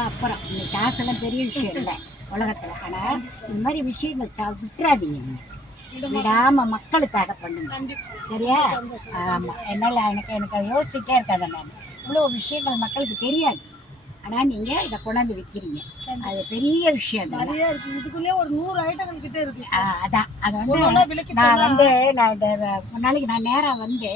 அப்புறம் இந்த காசெல்லாம் பெரிய விஷயம் இல்லை உலகத்தில். ஆனால் இந்த மாதிரி விஷயங்கள் விட்டுறாதீங்க. நீங்கள் விடாமல் மக்களுக்காக பண்ணுங்க, சரியா? ஆமாம், என்னால் எனக்கு அதை யோசிச்சுட்டே இருக்காது. நான் இவ்வளோ விஷயங்கள் மக்களுக்கு தெரியாது, ஆனால் நீங்கள் இதை கொண்டாந்து விற்கிறீங்க. அது பெரிய விஷயம். நிறைய இருக்கு, இதுக்குள்ளே ஒரு 100 ஐட்டங்கள் கிட்ட இருக்கு. அதான் அது வந்து நான் இந்த நாளைக்கு நான் நேராக வந்து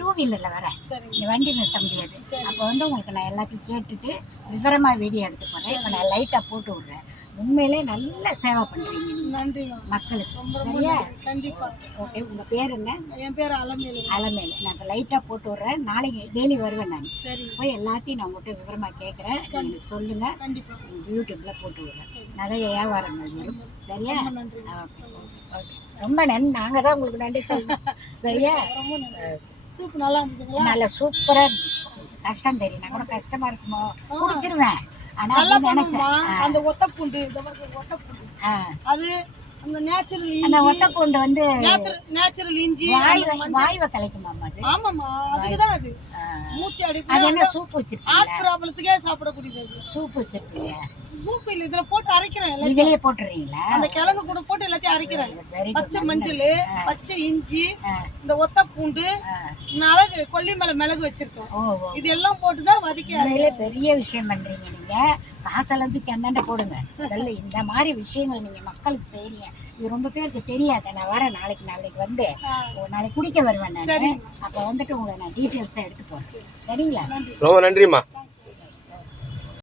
2 வீலரில் வரேன். இங்கே வண்டி நிறுத்த முடியாது. அப்போ வந்து உங்களுக்கு நான் எல்லாத்தையும் கேட்டுட்டு விவரமாக வீடியோ எடுத்து போகிறேன். இப்போ நான் லைட்டாக போட்டு விட்றேன். உண்மையிலே நல்ல சேவை பண்ணுறீங்க. நன்றி மக்களுக்கு, சரியா? கண்டிப்பாக. ஓகே, உங்கள் பேர் என்ன? என் பேர் அலமேலு. அலமேலு. நான் இப்போ லைட்டாக போட்டு விட்றேன். நாளைக்கு டெய்லி வருவேன் நான். சரி, போய் எல்லாத்தையும் நான் உங்கள்கிட்ட விவரமாக கேட்குறேன். எனக்கு சொல்லுங்கள். கண்டிப்பாக யூடியூப்பில் போட்டு விட்றேன். நிறைய வியாபாரங்கள் வரும், சரியா? நன்றி. ஓகே, ரொம்ப நன்றி. நாங்கள் தான் உங்களுக்கு நன்றி சொல்லணும், சரியா? ரொம்ப நன்றி. சூப் நல்லா இருந்துச்சுங்களா? நல்லா சூப்பராக இருந்துச்சு. கஷ்டம் தெரியும், நான் கூட கஷ்டமாக இருக்குமோ குடிச்சிருவேன். ஆனால் நல்லா நினைச்சேன் அந்த ஒத்த பூண்டு, ஒத்த பூண்டு அது அந்த நேச்சுரல் இஞ்சி, அந்த ஒத்த பூண்டு வந்து நேச்சுரல் இஞ்சி வாய்வை கலைக்குமாமா அது? ஆமாம்மா, அதுக்குதான் அது மூச்சு அடிப்பு. அது என்ன சூப் வச்சிருக்கீங்க? ஹார்ட் ப்ராப்ளத்துக்கே சாப்பிடக்கூடியது. சூப் வச்சிருக்கீங்க? சூப் இல்ல, இதுல போட்டு அரைக்கிறேன். இதுலயே போட்டுறீங்களா? அந்த கிழங்கு கூட போட்டு எல்லாத்தையும் அரைக்கிறேன். பச்சை மஞ்சள், பச்சை இஞ்சி, இந்த ஒத்த பூண்டு, மிளகு, கொல்லிமலை மிளகு வச்சிருக்கோம். இது எல்லாம் போட்டுதான் வதக்கி. பெரிய விஷயம் பண்றீங்க நீங்க. காசெல்லாம் தூக்கி அந்தாண்ட போடுங்க. இந்த மாதிரி விஷயங்கள் நீங்க மக்களுக்கு செய்றீங்க. இது ரொம்ப பேருக்கு தெரியாது. நான் வரேன் நாளைக்கு வந்து நாளைக்கு குடிக்க வருவேன் நான். அப்போ வந்துட்டு உங்களை நான் டீட்டெயில்ஸாக எடுத்து போகிறேன், சரிங்களா? ரொம்ப நன்றிம்மா.